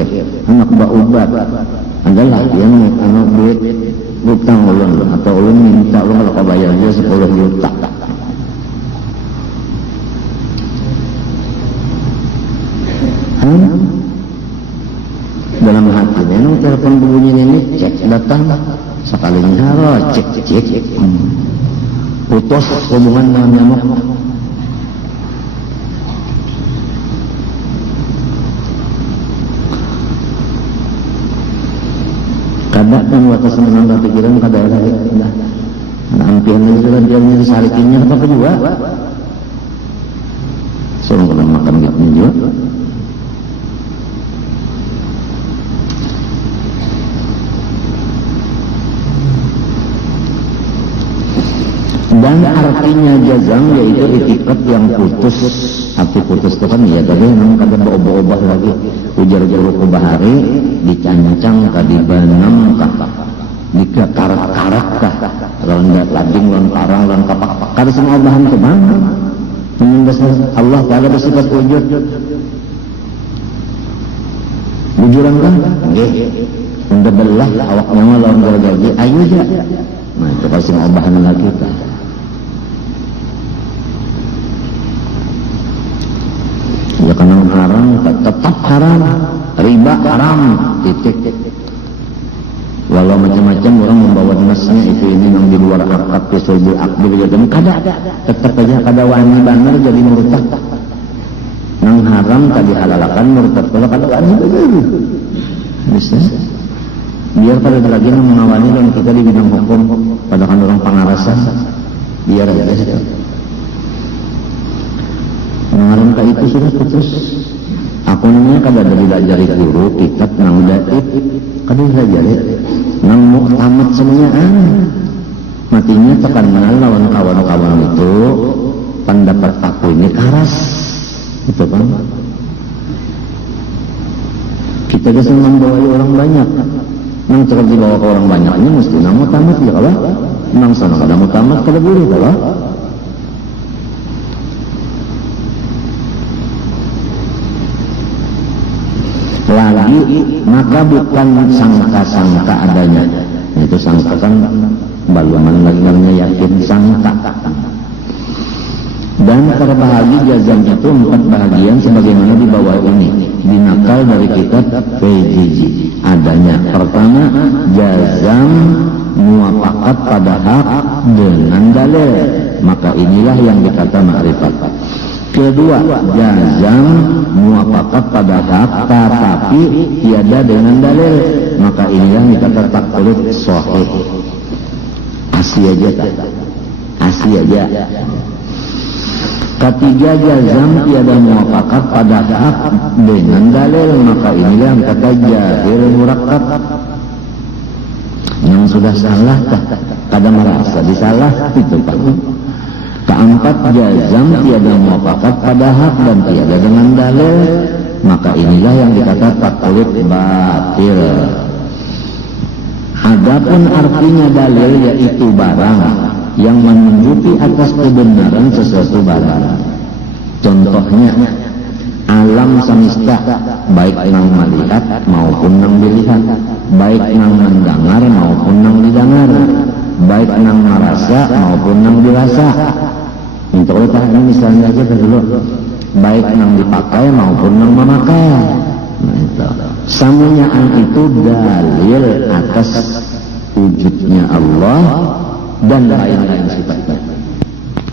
fakir, anak baubat adalah yang anak duit utang ulun atau ulun minta ulun kalau bayar dia 10 juta. Dalam hati memang telepon bunyi ini cek datang sekalinya harus cek putus hubungan dengan nyamuk. Kadang yang waktu menambah pikiran ke daerah nah ampian itu kan dia sarikinnya apa juga suruh kena makan gitu juga. Dan artinya jazam yaitu itikat yang putus. Arti putus itu kan ya tadi memang kadang berubah-ubah lagi ujar juru ke bahari dicancang kadibanam kah dikarak-karak kah ronda lading lon parang lon kapak kada semua bahan itu mana dasar Allah Ta'ala bersifat wujud wujudan kan nggih unda belah awak nyawa lawan gergaji ayo aja nah itu pasti mau bahan lagi kah. Ya karena haram tetap haram, riba haram, titik. Walau macam-macam orang membawa nasnya itu ini yang di luar akad pisul akbil gitu, kada tetap aja kada wani benar jadi murtad. Nang haram tadi halalakan murtad kalau kada wani benar. Bisa. Biar pada lagi yang mengawani dan kita di bidang hukum, padahal orang pengarasan, biar aja. Mengarang ke itu sudah putus. Aku namanya kada dari belajar guru kitab nang daib kada belajar nang muktamad semuanya matinya terkenal lawan kawan-kawan itu pendapat aku ini karas itu kan kita bisa membawa orang banyak nang terus dibawa ke orang banyaknya mesti nang muktamad ya kalau nang sana kada muktamad kada boleh kalau lagi maka bukan sangka-sangka adanya itu sangka kan baluman lagi yakin sangka dan terbahagi jazam itu 4 bahagian sebagaimana di bawah ini dinakal dari kitab PJJ adanya pertama jazam muafakat pada hak dengan dalil maka inilah yang dikata ma'rifat. Kedua, jazam muafakat pada hak tetapi tiada dengan dalil maka inilah dikata taklid sahih asli aja tak asli aja. Ketiga, jazam tiada muafakat pada hak dengan dalil maka inilah kata jahil murakkab yang sudah salah kada merasa disalah itu Pak. Keempat, jazam tiada muafakat pada hak dan tiada dengan dalil maka inilah yang dikata taklid batil. Adapun artinya dalil yaitu barang yang menunjuki atas kebenaran sesuatu barang. Contohnya alam semesta baik nang melihat maupun nang dilihat, baik nang mendengar maupun nang didengar, baik nang merasa maupun nang dirasa. Untuk letak ini misalnya aja dulu, baik yang dipakai maupun yang memakai. Nah itu, samunyaan itu dalil atas wujudnya Allah dan lain-lain sifatnya.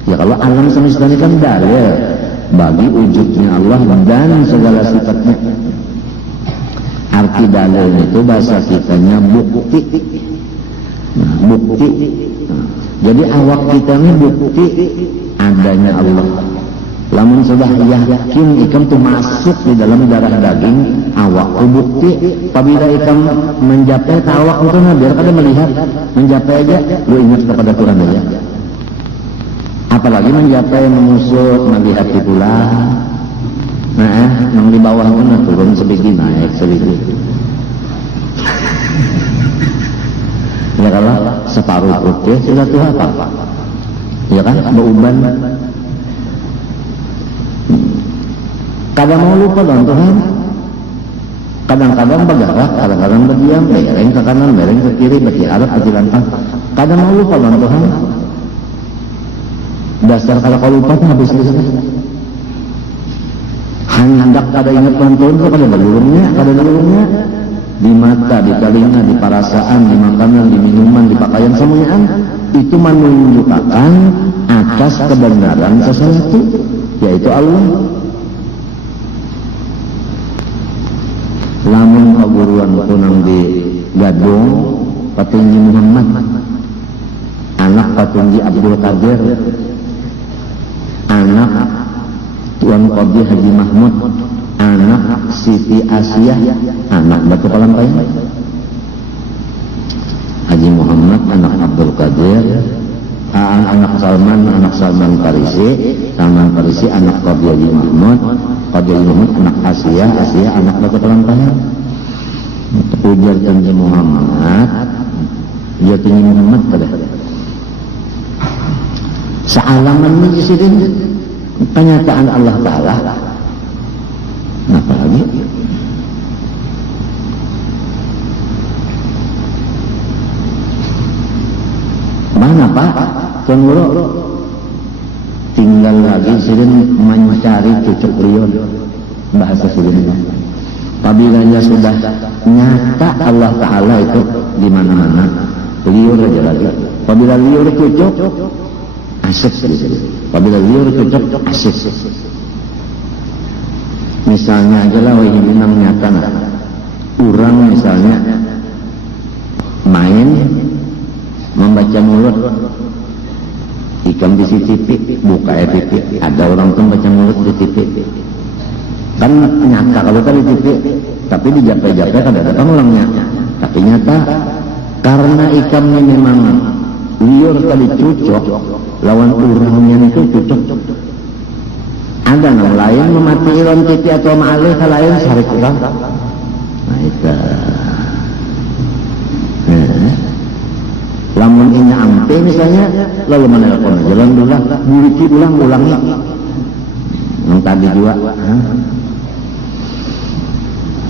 Ya kalau alam semesta ini kan dalil bagi wujudnya Allah dan segala sifatnya. Arti dalil itu bahasa kitanya bukti. Nah, bukti. Nah, jadi awak kita ini bukti adanya Allah. Lamun sudah yakin ikam tu masuk di dalam darah daging awak tu bukti. Apabila ikam menjapai awak itu biar kada melihat menjapai aja lu ingat kepada Tuhan aja. Apalagi menjapai menusuk melihat pula. Nah, yang di bawah pun turun sedikit naik sedikit. Ya kalau separuh putih sudah Tuhan apa? Ya kan, beruban. Kada mau lupa dong Tuhan. Kadang-kadang bergerak, kadang-kadang berdiam, bereng ke kanan, bereng ke kiri, bertiarap, bertilantang. Kadang mau lupa dengan Tuhan. Dasar kalau lupa habis selesai. Hendak kada ingat Tuhan itu kada berlurungnya, di mata, di telinga, di perasaan, di makanan, di minuman, di pakaian semuanya itu menunjukkan atas kebenaran sesuatu, yaitu Allah. Lamun kaguruan tunang di Gadung Patinggi Muhammad, anak Patinggi Abdul Qadir, anak Tuan Qadi Haji Mahmud, anak Siti Asia, anak Batu Palampayang. Haji Muhammad anak Abdul Qadir, anak Salman Farisi anak Qadi Haji Mahmud, Qadi Haji Mahmud anak Asia anak Batu Palampayang. Ujar Haji Muhammad, dia Haji Muhammad pada sealaman ini sini kenyataan Allah Ta'ala. Kenapa lagi? Mana Pak? Tuan Guru tinggal lagi sini mencari cucuk liur bahasa sini. Apabila sudah nyata Allah Ta'ala itu di mana-mana, liur aja lagi. Apabila liur cucuk asik sini. Apabila liur cucuk asik. Misalnya aja lah wahai minang nyata orang misalnya main membaca mulut ikam di CCTV, buka TV, ada orang tuh baca mulut di TV kan nyata kalau tadi TV, tapi di jape-jape kan ada orangnya, tapi nyata karena ikam ini memang liur tadi cocok lawan orangnya itu cocok. Ada yang lain memati iron TV atau ma'alih lain sarik orang. Nah itu lamun ini ampe misalnya lalu menelpon jalan dulu buriki ulangi yang tadi juga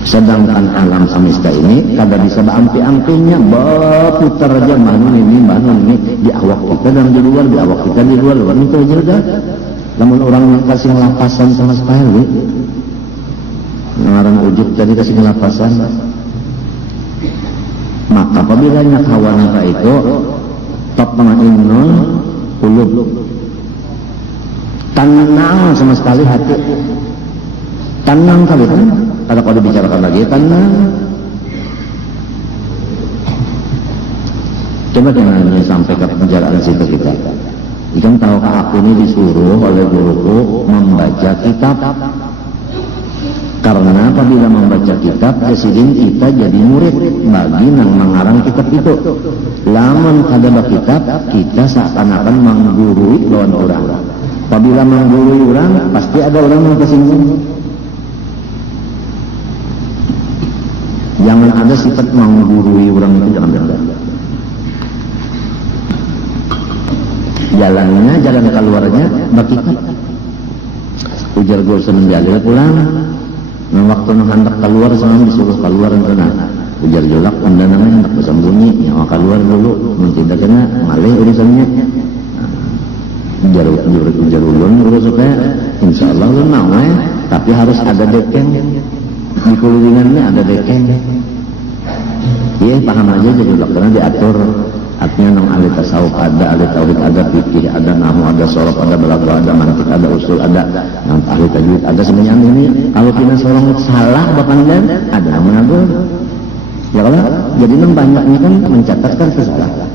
sedangkan alam semesta ini kada bisa beampi-ampinya berputar aja bangun ini di awak kita dan di luar di luar itu aja udah. Namun orang yang kasih ngelapasan sama sekali, orang ujub tadi kasih ngelapasan, maka apabila hawa nafsu itu tatma'innul qulub, tenang sama sekali hati, tenang kali kan? Kalau dibicarakan lagi tenang. Coba kita sampai ke pembicaraan situ kita. Ikan tahukah aku ini disuruh oleh guruku membaca kitab. Karena apabila membaca kitab, presiden kita jadi murid bagi yang mengarang kitab itu. Lamun kada kitab, kita seakan-akan menggurui lawan orang. Apabila menggurui orang, pasti ada orang yang tersinggung. Jangan ada sifat menggurui orang itu, jangan ada. Jalannya, jalan keluarnya bagi kita. Ujar gue seneng jalil pulang. Nah waktu hendak keluar sama disuruh keluar sana. Ujar jolak undangannya hendak bersembunyi, nyawa keluar dulu. Tidak kena malih urusannya. Ujar ulun urus supaya insya Allah ulun mau tapi harus ada dekeng. Di kulingannya ada dekeng. Iya paham aja jadi jolak karena diatur. Artinya nang ahli tasawuf ada, ahli tauhid ada, fikih ada, nahwu ada, sorof ada, balaghah ada, mantik ada, usul ada, yang ahli tajwid ada, semuanya ini. Kalau kita seorang salah bapandan ada yang mengagur. Ya kalau jadi nang banyaknya kan mencatatkan kesalahan.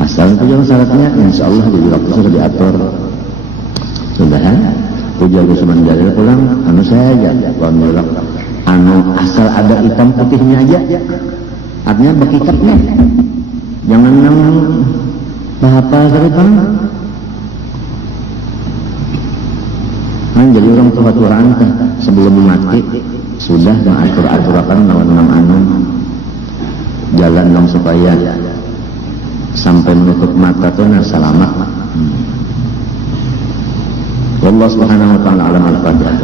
Asal itu jangan syaratnya, insya Allah di waktu sudah diatur. Sudah kan? Ujar Usman Jalil pulang, anu saya aja, kawan bilang, anu asal ada hitam putihnya aja. Artinya berkitabnya. Jangan yang apa cerita jadi orang tua-tuaan sebelum mati sudah mengatur-aturakan lawan anu jalan nang supaya sampai menutup mata itu selamat. Wallahu subhanahu wa ta'ala alam al-fatihah.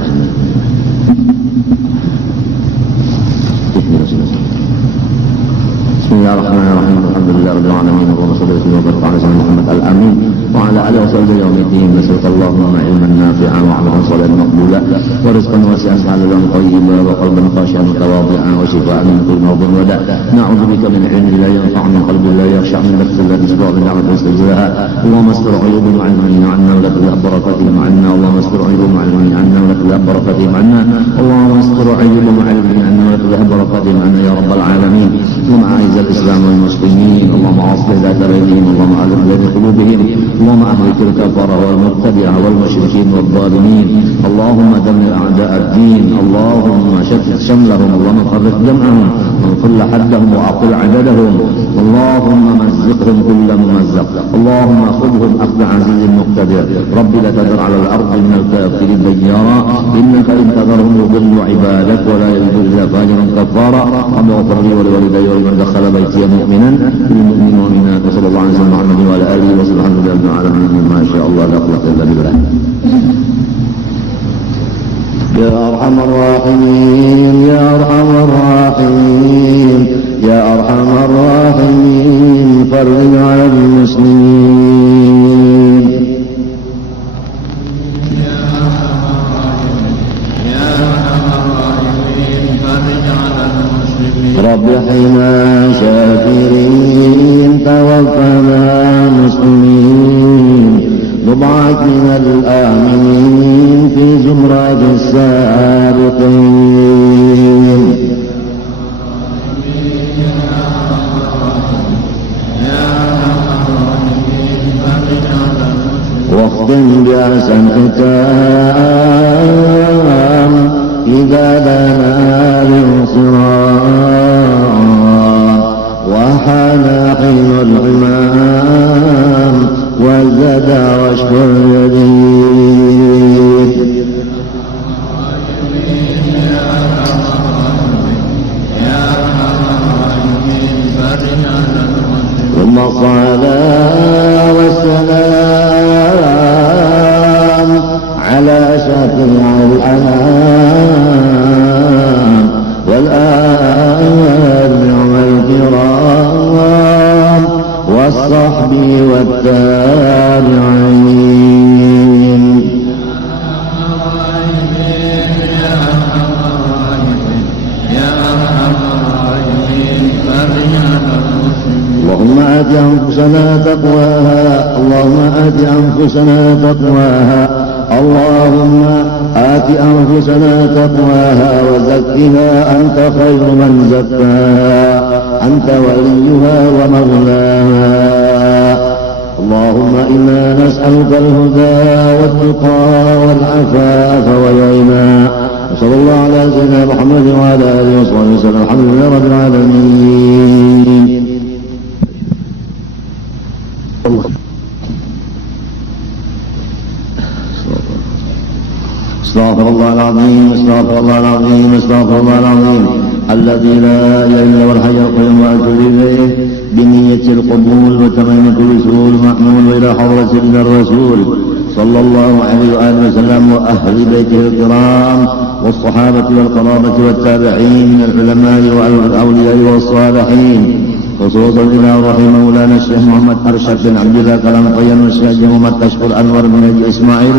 Bismillahirrahmanirrahim. Alhamdulillahirabbil alamin. Wa sallallahu wa baraka ala sayyidina Muhammad al-amin wa ala alihi wa sahbihi yaumiddin. Nasallallahu ilman nafi'an wa 'amalan shalihan maqbulan wa rizqan wasi'an halalan thayyiban wa qalban khashi'an mutawadhi'an wa shifaa'an min kulli maradin wa da'. Na'udzu bika min 'ilmin la yanfa'u min qalbin la yakhsha' min nafsin la tasba'u min 'amatin yastajilha. Allahumma astur 'uyubana 'ilman 'anna wa la tudhhab barakatihim 'anna. Allahumma astur 'uyubana 'ilman 'anna wa la tudhhab barakatihim 'anna. Allahumma astur 'uyubana 'ilman 'anna wa la tudhhab barakatihim 'anna ya rabbal 'alamin. اللهم أعز الإسلام والمسلمين، اللهم أصلح ذات بينهم، اللهم ألف بين قلوبهم، اللهم أهلك الكفرة والمبتدعة والمشركين والظالمين، اللهم دمر أعداء الدين، اللهم شتت شملهم، اللهم فرق جمعهم وانقل حدهم وأقل عددهم، اللهم مزقهم كل ممزق، اللهم خذهم أخذ عزيز مقتدر. رب لا تذر على الأرض من الكافرين ديارا، إنك إن تذرهم يضلوا عبادك ولا يلدوا إلا فاجرا كفارا. رب اغفر لي ولوالدي ولمن دخل بيتي مؤمنا بالمؤمنين والمؤمنات. وصلى الله على سيدنا محمد وعلى آله وصحبه الحمد لله رب العالمين. ما شاء الله لا قوة إلا بالله. يا أرحم الراحمين يا أرحم الراحمين يا أرحم الراحمين فرج على المسلمين. رب حما شاكرين توفنا مسلمين، نبعث من الآمنين في زمرة السابقين. واختم بأحسن ختام إذا لنا الانصراف وحان حين الحمام وزاد رشف اليدين. ثم الصلاة والسلام على شفيع الأنام والآل والكرام والصحب والتابعين. اللهم آت أنفسنا تقواها، اللهم آت أنفسنا تقواها، اللهم آت أنفسنا تقواها وزكها أنت خير من زكاها، أنت وليها ومولاها. اللهم إنا نسألك الهدى والتقى والعفاف والغنى. وصلى الله على سيدنا محمد وعلى آله وصحبه وسلم. الحمد لله رب العالمين. استغفر الله العظيم استغفر الله العظيم استغفر الله العظيم الذي لا اله الا هو الحي القيوم واتوب اليه بنية القبول وتمام كل سؤول محمول الى حضرة سيدنا الرسول صلى الله عليه واله وسلم واهل بيته الكرام والصحابة والقرابة والتابعين من العلماء والاولياء والصالحين، خصوصا الى رحمه مولانا الشيخ محمد ارشد بن عبد الله كلام طيب والشيخ محمد كشف انور بن نجي اسماعيل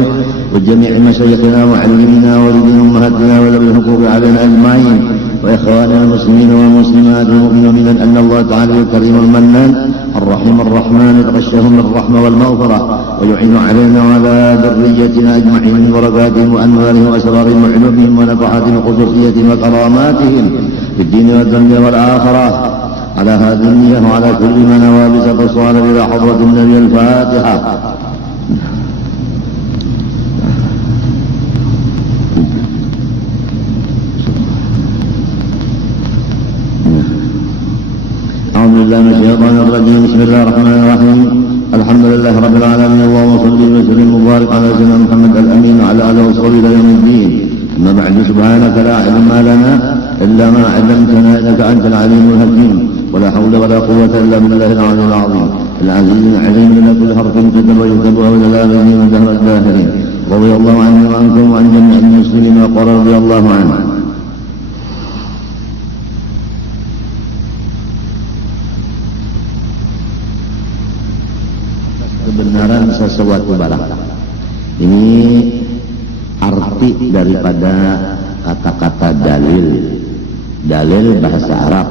وجميع مشايخنا وعلمنا والدين امهاتنا وذوي الحقوق علينا اجمعين، واخواننا المسلمين والمسلمات المؤمنين ان الله تعالى الكريم المنان الرحيم الرحمن يتغشاهم بالرحمه والمغفره ويعين علينا وعلى ذريتنا اجمعين من بركاتهم وانوارهم واسرارهم وعلومهم ونفحاتهم وخصوصيتهم وكراماتهم في الدين والدنيا والاخره. على هذه النية وعلى كل ما نوى بسط إلى حضرة النبي. الفاتحة. أعوذ بالله من الشيطان الرجيم. بسم الله الرحمن الرحيم. الحمد لله رب العالمين. اللهم صل وسلم وبارك على سيدنا محمد الأمين وعلى آله وصحبه إلى يوم الدين. أما بعد، سبحانك لا علم لنا إلا ما علمتنا إنك أنت العليم الحكيم، ولا حول ولا قوة إلا بالله العلي العظيم العزيز العليم. إلى كل حرف كتب ويكتب وإلى الآخرين من دهر الداهرين. رضي الله عني وعنكم وعن جميع المسلمين وقال رضي الله عنه. kebenaran sesuatu barang. Ini arti daripada kata-kata dalil. Dalil bahasa Arab.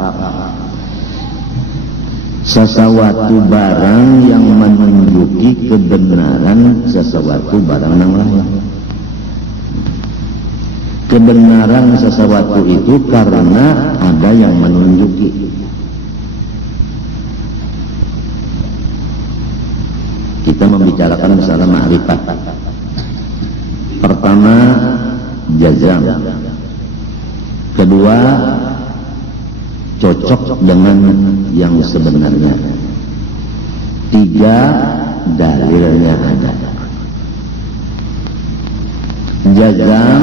Sesuatu barang yang menunjuki kebenaran sesuatu barang yang lain. Kebenaran sesuatu itu karena ada yang menunjuki. Kita membicarakan masalah ma'rifat. Pertama, jazam. Kedua, cocok dengan yang sebenarnya. Tiga, dalilnya ada. Jazam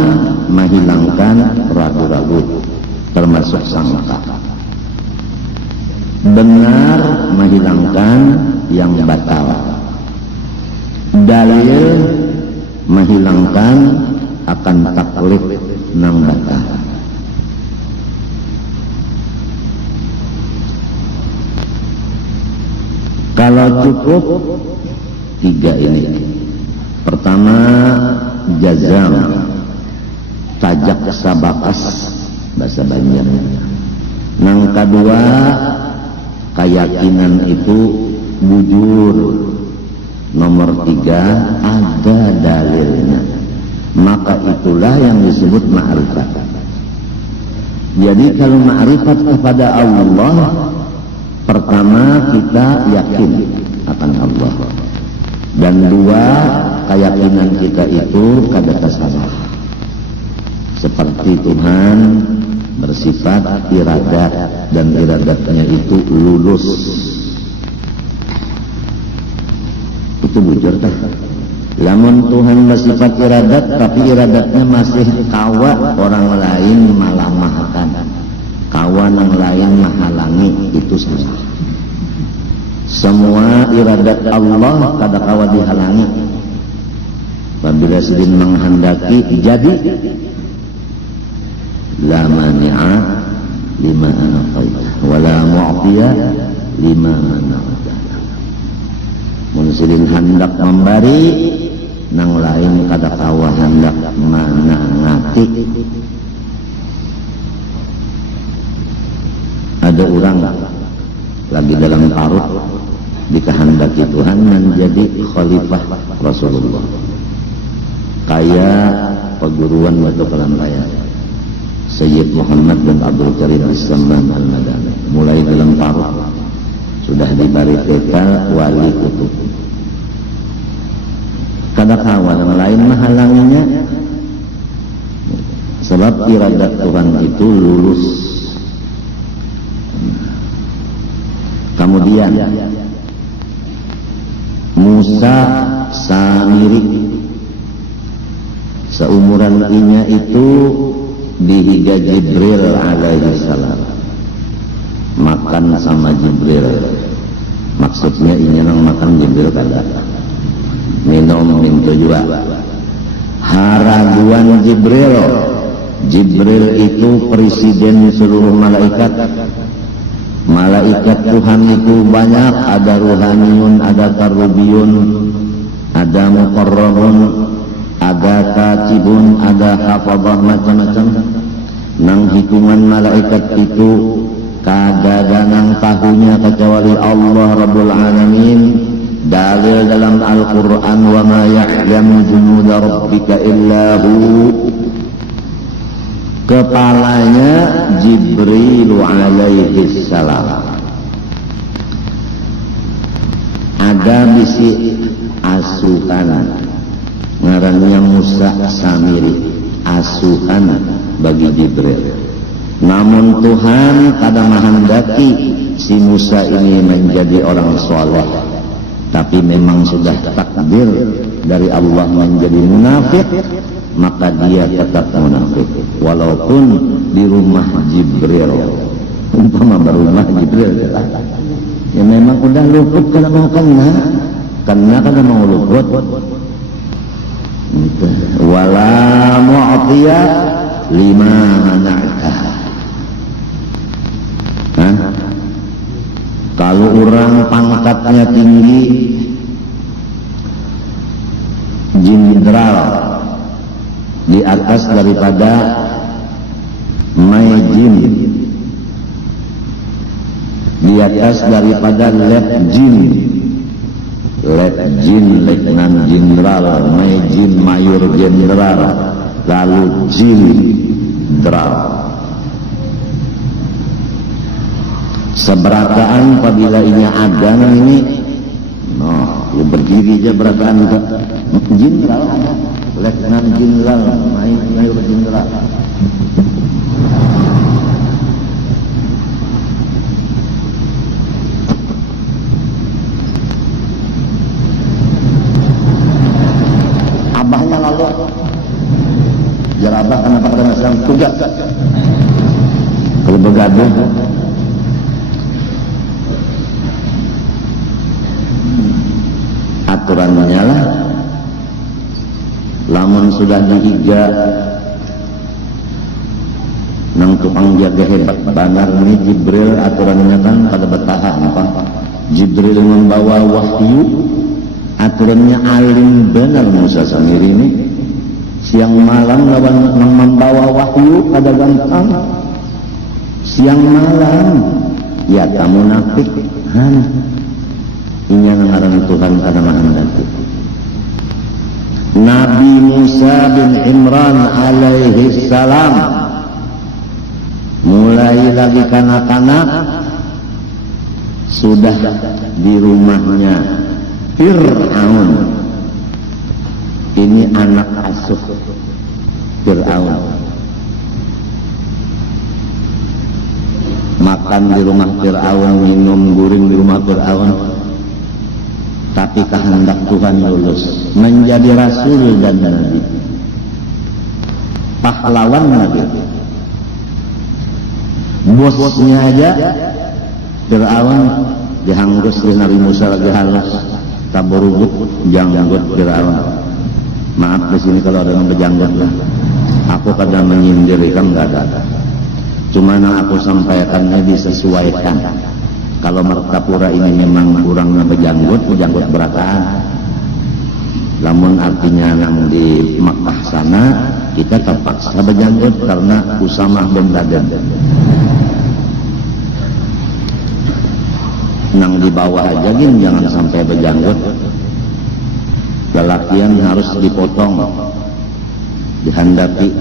menghilangkan ragu-ragu, termasuk sangka. Benar menghilangkan yang batal. Dalil menghilangkan akan taklif nang batal. Kalau cukup tiga ini. Pertama, jazam, tajak sabakas bahasa Banjar. Yang kedua, keyakinan itu bujur. Nomor tiga, ada dalilnya. Maka itulah yang disebut ma'rifat. Jadi kalau ma'rifat kepada Allah, pertama kita yakin akan Allah. Dan dua, keyakinan kita itu kada tasawuf. Seperti Tuhan bersifat iradat dan iradatnya itu lulus. Itu bujur dah. Lamun Tuhan bersifat iradat tapi iradatnya masih kawa orang lain malah mahakan, kawa yang lain menghalangi, itu salah. Semua iradat Allah kada kawa dihalangi. Apabila sedin menghendaki jadi, la mani'a lima anaqaita wa la mu'tiya lima mana'ta. Mun sedin hendak memberi, nang lain kada kawa hendak manangati. Ada orang lagi dalam parut dikehendaki Tuhan menjadi khalifah Rasulullah, kayak perguruan Batu Kelanraya Sayyid Muhammad bin Abdul Karim As-Samman Al-Madani. Mulai dalam parut sudah diberi peta wali kutub. Kada kawan yang lain menghalanginya, sebab iradat Tuhan itu lulus. Kemudian Musa Samiri, seumuran inya itu dihiga Jibril alaihi salam, makan sama Jibril. Maksudnya inya nang makan Jibril kada, minum juga. Haraguan Jibril. Jibril itu presiden seluruh malaikat. Malaikat Tuhan itu banyak, ada ruhaniyun, ada karubiyun, ada muqarrabun, ada katibun, ada hafadhah, macam-macam. Nang hitungan malaikat itu kada nang tahunya kecuali Allah Rabbul Alamin. Dalil dalam Al-Quran, wa ma ya'lamu junuda rabbika illahu. Kepalanya Jibril alaihi salam. Ada bisi asuhan, ngarannya Musa Samiri, asuhan bagi Jibril. Namun Tuhan kada menghendaki si Musa ini menjadi orang soleh, tapi memang sudah takdir dari Allah menjadi munafik, maka dia tetap munafik walaupun di rumah Jibril. Umpama berumah Jibril ya memang udah luput kada mau kena kada mau luput. Wala mu'tiya lima mana'ta. Kalau orang pangkatnya tinggi, jenderal di atas daripada Maijin, di atas daripada Letjin, Letnan jenderal, Maijin mayor jenderal, lalu jenderal. Seberataan apabila ini ada ini, lu berdiri aja berataan juga. Jenderal ada, Letnan jenderal, mayor jenderal. Abahnya lalu, jarabah kenapa kata Islam tugas. Kalau begaduh, aturannya lah, lamun sudah dihiga nang tukang jaga hebat banar ini Jibril, aturannya kan pada bertahan apa? Jibril membawa wahyu, aturannya alim benar Musa sendiri ini. Siang malam lawan nang membawa wahyu pada gampang. Siang malam ya kamu munafik ini yang ngaran Tuhan karena mahendaki. Nabi Musa bin Imran alaihi salam mulai lagi kanak-kanak sudah di rumahnya Fir'aun. Ini anak asuh Fir'aun. Makan di rumah Fir'aun, minum guring di rumah Fir'aun. Tapi kehendak Tuhan lulus menjadi rasul dan nabi, pahlawan nabi. Bosnya aja Fir'aun dihanggus di Nabi Musa lagi halus taburubuk janggut Fir'aun. Maaf di sini kalau ada yang berjanggut lah. Aku kadang menyindir kan nggak ada. Cuma yang aku sampaikannya disesuaikan. Kalau Martapura ini memang kurang berjanggut berataan. Namun artinya yang di Makkah sana kita terpaksa berjanggut karena Usamah bin Laden. Nang di bawah aja gin jangan sampai berjanggut. Lelakian harus dipotong, dihandapi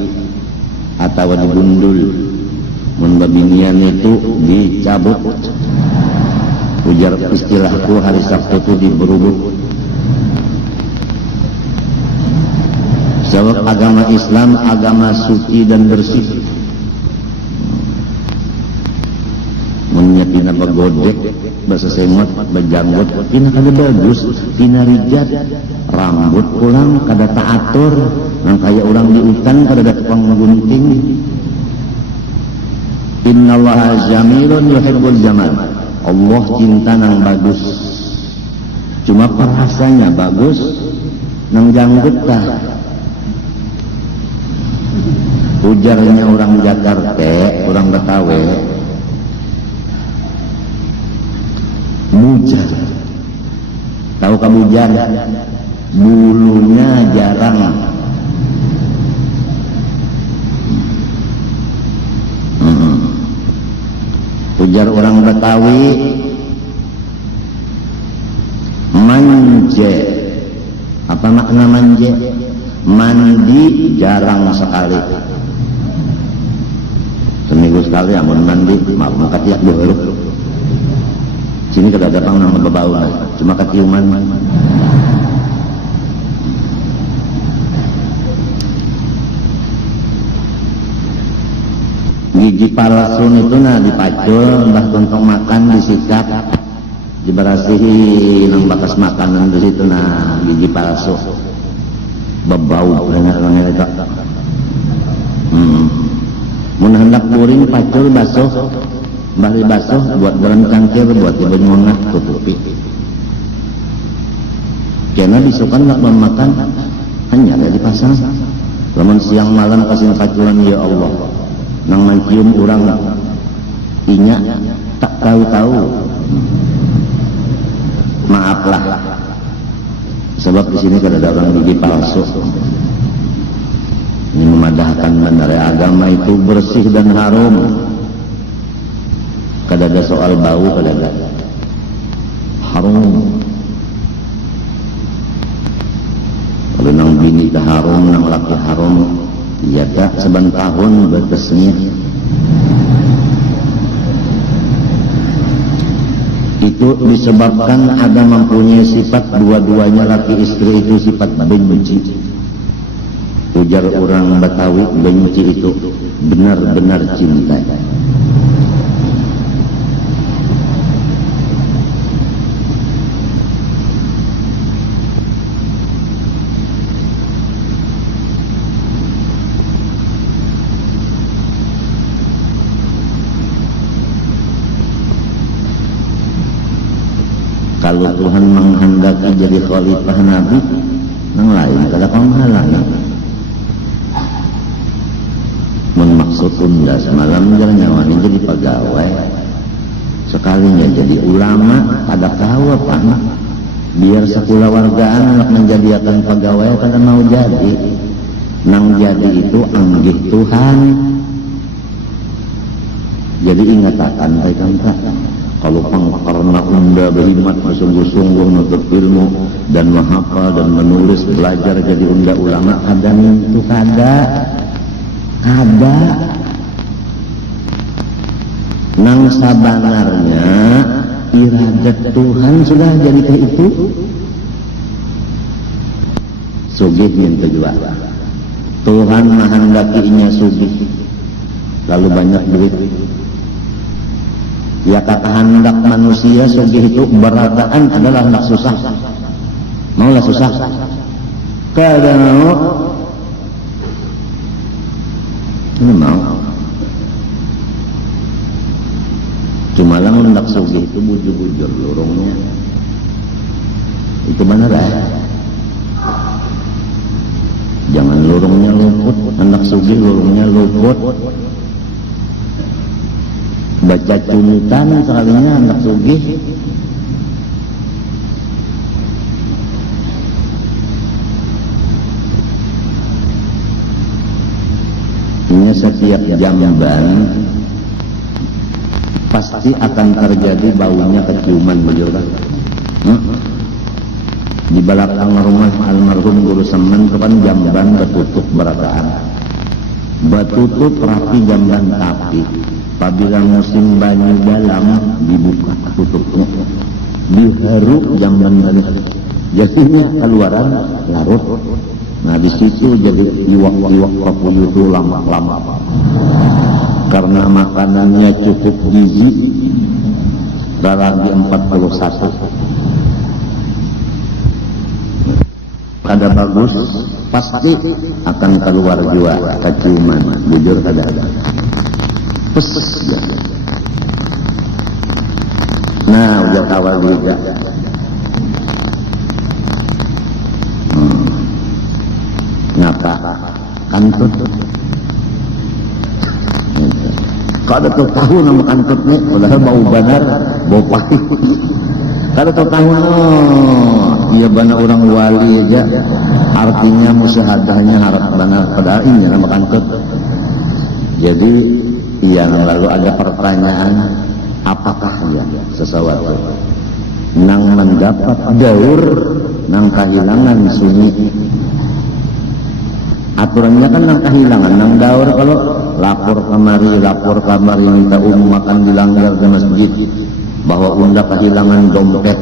atau digundul. Mun babinian itu dicabut. Ujar istilahku hari Sabtu itu diberubuk. Sebab agama Islam agama suci dan bersih. Munnya tina begodek, bahasa semut, berjanggut, tina kada bagus, tina rijat, rambut pulang kada taatur, nang kaya orang di hutan kada ada tukang gunting. Innallaha jamilun yuhibbul jamal. Allah cinta nang bagus. Cuma perasanya bagus nang janggut tah. Ujarnya orang Jakarta, orang Betawi, bujar. Tahu kamu bujar? Bulunya jarang. Ujar orang Betawi, manje. Apa makna manje? Mandi jarang sekali. Seminggu sekali amun mandi, mau katiak dohur. Sini kada ada pang nama bebau, cuma ketiuman. Gigi palsun itu nah dipacul, mbah tuntong makan disikat, diberasihi nang bakas makanan di situ nah gigi palsu. Bebau banyak orang itu. Mun hendak kuring pacul basuh, balik basuh buat dalam cangkir, buat ibu nyongak tutupi. Karena disukan nak memakan hanya ada dipasang. Lamun siang malam kasih paculan ya Allah. Nang mencium orang inya tak tahu-tahu. Maaflah. sebab di sini kada ada orang gigi palsu. Ini memadahkan benar agama itu bersih dan harum. Kada ada soal bau, kada ada. Harum. Kalau nang bini dah harum, nang laki harum, iya tak seban tahun batasnya. Itu disebabkan ada mempunyai sifat dua-duanya laki istri itu sifat benci. Ujar orang Betawi, benci itu benar-benar cinta. Kalau Tuhan menghendaki jadi khalifah Nabi, yang lain kada penghalang. Maksud tunda semalam jalan nyawani jadi pegawai, sekalinya jadi ulama, ada tahu apa? Biar sekolah wargaan anak menjadikan pegawai kada mau jadi. Nang jadi itu anggih Tuhan. Jadi ingat akan baik-baik. Kalau karena unda berhikmat bersungguh-sungguh menuntut ilmu dan menghafal dan menulis belajar jadi unda ulama, ada itu kada nang sabanarnya iradat Tuhan sudah jadi kayak itu. Sugih yang kedua, Tuhan menghendakinya sugih lalu banyak duit. Ya kata hendak manusia sugih itu berataan adalah hendak susah. Maulah susah. Kada mau. Ini mau. Cuma lah hendak sugih itu bujur-bujur lorongnya. Itu benar Jangan lorongnya luput, hendak sugih lorongnya luput. Baca cunitan sekalinya anak sugih. Ini setiap jamban pasti akan terjadi baunya keciuman beliau. Di belakang rumah almarhum Guru Semen itu kan jamban betutup berataan. Betutup rapi jamban tapi apabila musim banyu dalam dibuka tutupnya, diharu jamban balik, jadinya keluaran larut. Nah di situ jadi iwak-iwak papuyuh itu lama-lama karena makanannya cukup gizi. Lagi 41 kada bagus, pasti akan keluar jua keciuman bujur kada ada. Ya. Nah udah kawal juga. Ngapa kantut? Kada tahu nama kantut nih, udah bau benar, bau pahit. Kada tahu iya benar orang wali aja. Artinya musyahadahnya harap benar padahal ini nama kantut. Jadi yang lalu ada pertanyaan, apakah ya sesuatu nang mendapat daur nang kehilangan sunyi. Aturannya kan nang kehilangan, nang daur kalau lapor kamari minta makan dilanggar di masjid bahwa unda kehilangan dompet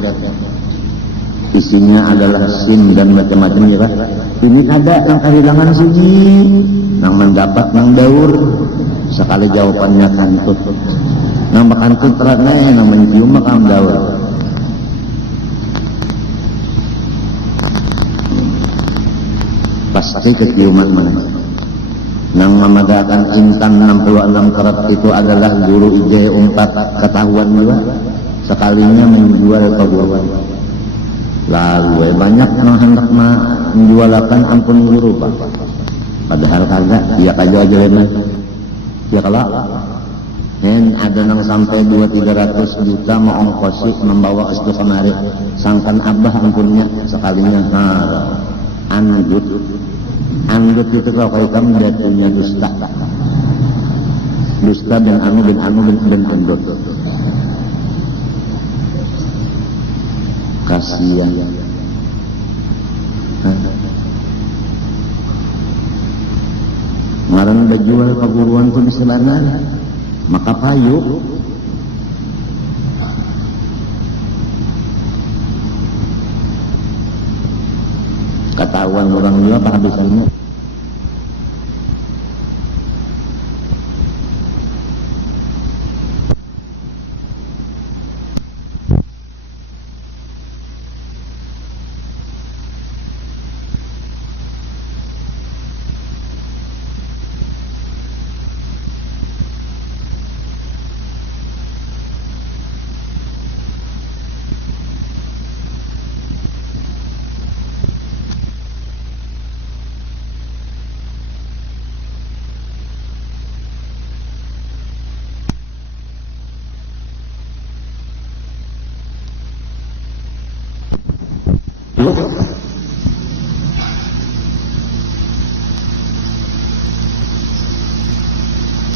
isinya adalah SIM dan macam-macam ya kan. Ini ada nang kehilangan sunyi, nang mendapat nang daur. Sekali jawabannya kantut. Nang kantut terangnya nang mencium makam daur. Pasti keciuman mana. Nang memadakan intan 66 karat itu adalah guru ijazah 4 ketahuan juga. Sekalinya menjual perguruan. Lalu banyak yang hendak menjualakan ampun guru Pak. Padahal kagak, dia aja aja. Ya kalau Dan ada yang sampai 200-300 juta mau ongkosi membawa es kemari. Sangkan abah ampunnya sekalinya anggut. Anggut itu kalau kamu dia punya dusta. Dusta dan anu dan anggut. Kasihan. Ngaran bajual perguruan pun sebenarnya. Maka payu ketahuan orang juga kehabisannya.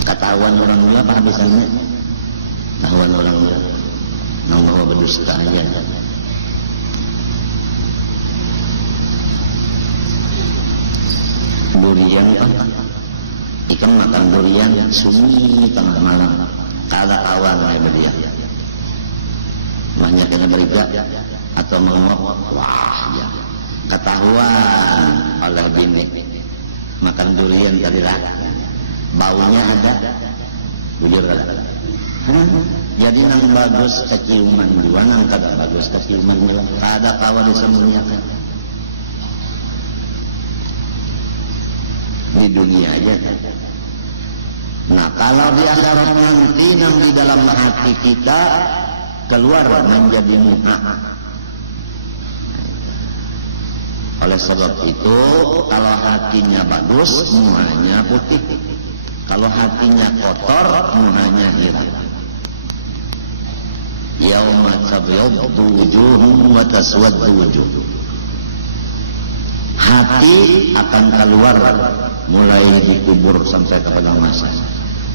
Ketahuan orang mula kehabisannya. Ketahuan orang mula nang bawa berdusta aja. Durian kan ikan makan durian sunyi tengah malam kada kawan oleh berdia banyak yang beriga atau mengomong wah ya ketahuan oleh bini makan durian tadi lah baunya ada bujur ada jadi nang bagus keciuman juga nang kada bagus keciuman juga kada kawan disembunyikan di dunia aja. Nah kalau di akhirat nanti yang di dalam hati kita keluar menjadi muha. Oleh sebab itu kalau hatinya bagus muhanya putih, kalau hatinya kotor muhanya hitam. Yauma tabyaddu wujuhum wa taswaddu wujuh. Hati akan keluar mulai dikubur sampai kepada masa.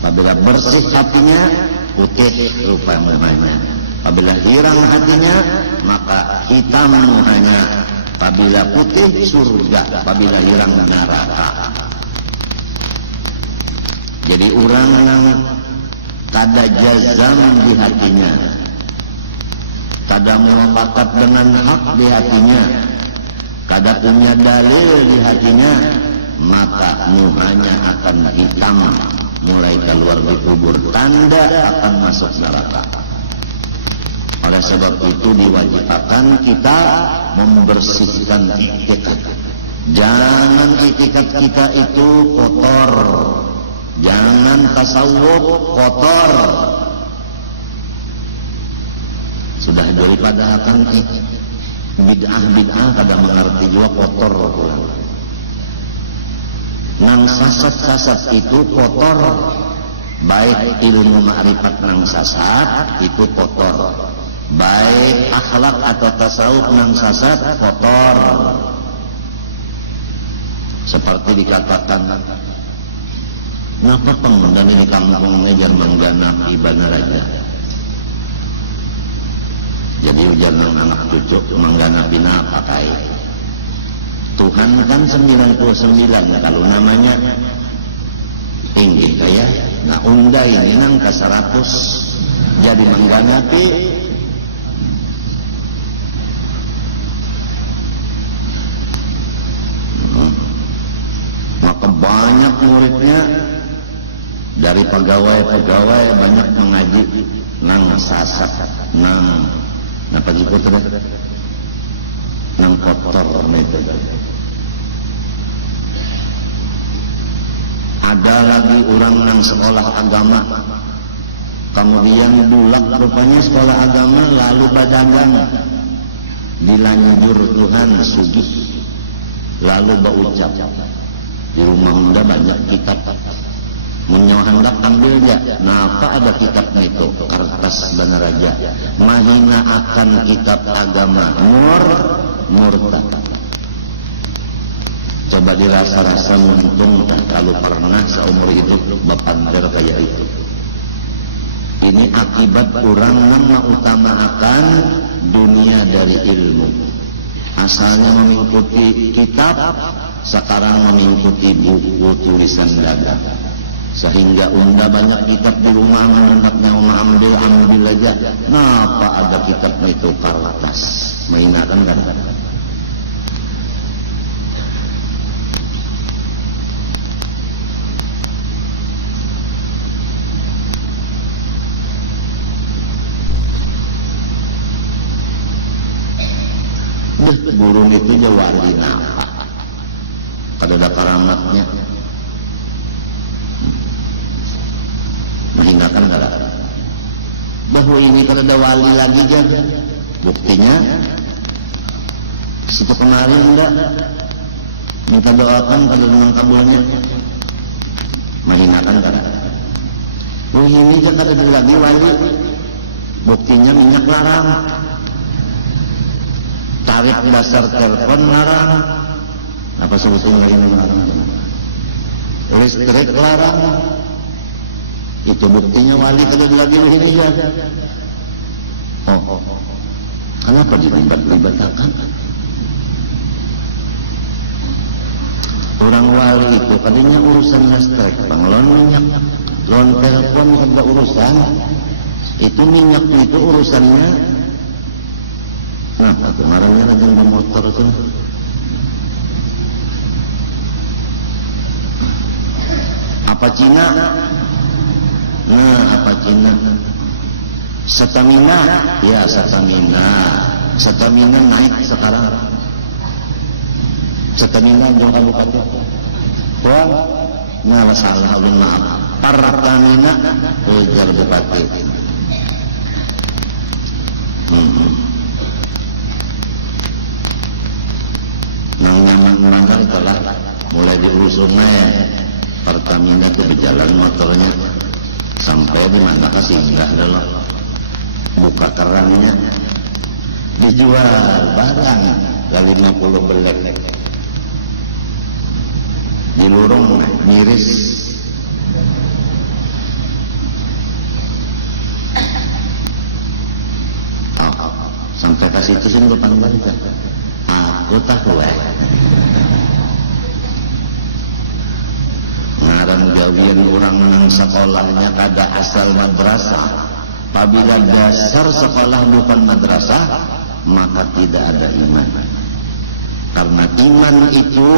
Apabila bersih hatinya, putih rupa muhanya. Apabila hirang hatinya, maka hitam muhanya. Apabila putih surga, apabila hirang neraka. Jadi orang yang kada jazam di hatinya, kada muafakat dengan hak di hatinya, kada punya dalil di hatinya, maka muhanya akan hitam mulai keluar di kubur, tanda akan masuk neraka. Oleh sebab itu diwajibkan kita membersihkan itikat. Jangan itikat kita itu kotor, jangan tasawuf kotor. Sudah daripada akan bid'ah kada mengerti juga kotor pulang. Nang sasat-sasat itu kotor, baik ilmu ma'rifat nang sasat itu kotor, baik akhlak atau tasawuf nang sasat kotor. Seperti dikatakan, ngapa pengguna ini kampung ngejar menggana ibana raja. Jadi ujar nang anak cucu menggana bina pakai. Tuhan kan 99 kalau namanya tinggi kaya, nah unda ini nang ke 100 jadi mengganapi maka banyak muridnya dari pegawai banyak mengaji nang sasat nang apa gitu nang kotor itu. Ada lagi orang yang sekolah agama, kemudian bulak rupanya sekolah agama lalu berdagang, dilanjur Tuhan sugih, lalu berucap di rumah unda banyak kitab, Munyo hendak ambil ya, napa ada kitabnya itu, kertas bener aja. Mahina akan kitab agama, murtad. Coba dirasa-rasa untung kalau pernah seumur hidup bapander kayak itu. Ini akibat orang mengutamakan dunia dari ilmu. Asalnya mengikuti kitab, sekarang mengikuti buku tulisan dagang. Sehingga unda banyak kitab di rumah, tempatnya ambil aja. Napa ada kitabnya itu kertas, mainkan kan? Burung itu jawari napa? Kada ada karamatnya. Menghinakan kada. Bahwa ini kada ada wali lagi kan? Buktinya situ kemarin enggak minta doakan kada dengan kabulnya. Menghinakan kada. Oh ini kan kada ada lagi wali. Buktinya minyak larang. Tarik dasar telepon larang. Apa sebetulnya lagi larang? Listrik larang. Itu buktinya wali kada lagi ini ya. Oh. Kenapa dilibat-libatkan? Orang wali itu kadinya urusan listrik, banglon minyak, lon telepon kada urusan. Itu minyak itu urusannya. Nah, kemarinnya lagi di motor tuh. Apa Cina? Nah, apa Cina? Stamina, ya stamina. Stamina naik sekarang. Stamina jauh kabupaten. Wah, nah salah ulun maaf. Pertamina ujar bupati. Nang itulah mulai diurusnya Pertamina itu berjalan motornya sampai di mana kasih enggak adalah buka kerannya dijual barang kali 50 belek di lurung miris. Sampai kasih itu sih depan balik aku tahu ngaran gawian orang nang sekolahnya kada asal madrasah. Apabila dasar sekolah bukan madrasah, maka tidak ada iman. Karena iman itu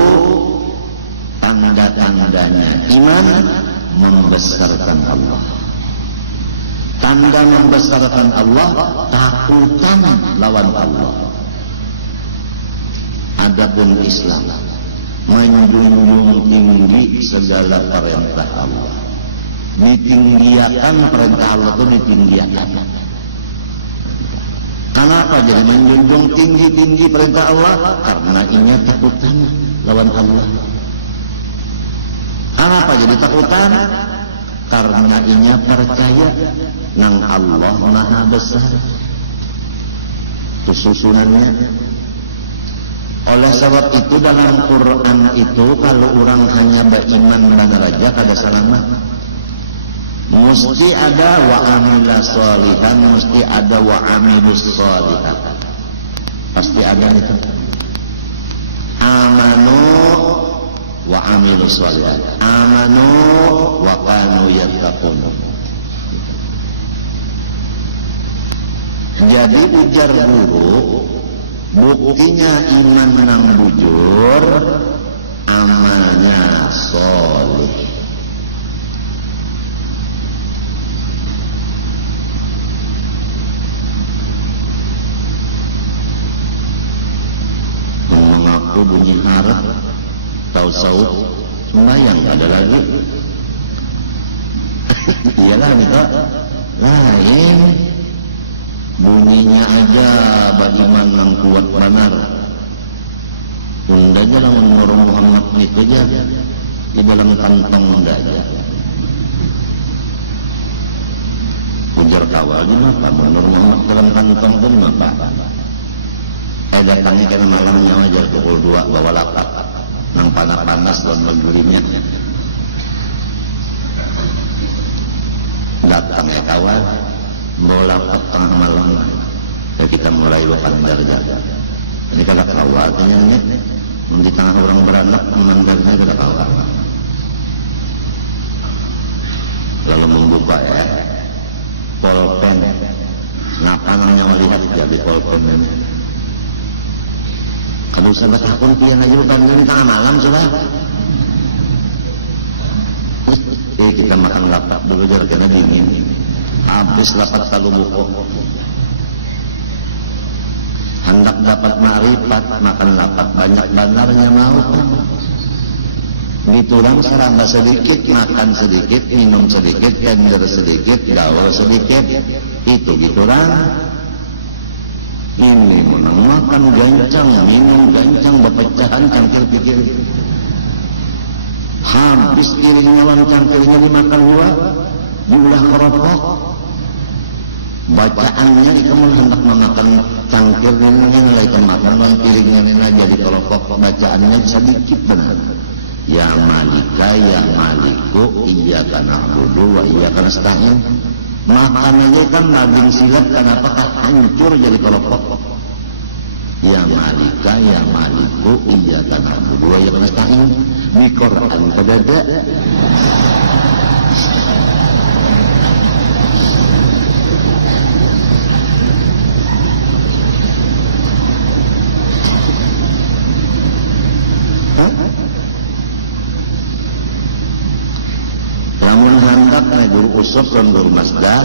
tanda-tandanya iman membesarkan Allah. Tanda membesarkan Allah takutan lawan Allah. Adapun Islam menjunjung tinggi segala perintah Allah. Ditinggiakan perintah Allah itu ditinggiakan. Kenapa jadi menjunjung tinggi perintah Allah? Karena ini takutan lawan Allah. Kenapa jadi takutan? Karena ini percaya nang Allah Maha Besar. Kesusunannya. Oleh sebab itu dalam Quran itu kalau orang hanya beriman dan raja kada selamat. Mesti ada wa amila sholihan, mesti ada wa amilus sholihan. Pasti ada itu. Amanu wa amilus sholihan. Amanu wa kanu yattaqun. Jadi ujar guru, buktinya iman nang bujur, amalnya soleh. Mengaku bunyi harap, tahu saut, sembahyang ada lagi. Iyalah itu lain. Bunyinya aja bagaimana yang kuat benar. Unda aja lawan Muhammad itu aja di dalam kantong unda aja. kejar kawal di mapa menurut Muhammad dalam kantong pun mapa datangnya karena malamnya aja pukul 2 bawa lapak nang panas-panas dan menggurinya datang ya kawal bawa lapak tengah malam ya kita mulai lupakan darjah ini kada kawal ternyata di tengah orang beranak memandarnya kada kawal lalu membuka polpen ngapa namanya melihat jadi polpen ini kalau sahabat akun pian aja lupa di tengah malam coba kita makan lapak dulu jar karena dingin habis lapak kalau buku hendak dapat ma'rifat makan lapak banyak bandarnya mau diturang serangga sedikit makan sedikit minum sedikit kender sedikit gaul sedikit itu diturang ini menang makan gancang minum gancang berpecahan cangkir pikir habis piringnya lawan cangkirnya dimakan dua diulah merokok bacaannya kamu hendak memakan cangkirnya nilai kemakan lawan piringnya nilai jadi kerokok bacaannya sedikit benar ya malika ya maliku iyyaka na'budu wa iyyaka nasta'in makan aja kan nabing silat kenapa hancur jadi kerokok ya malika ya maliku iyyaka na'budu wa iyyaka nasta'in di Quran kadada guru usop dan guru masdar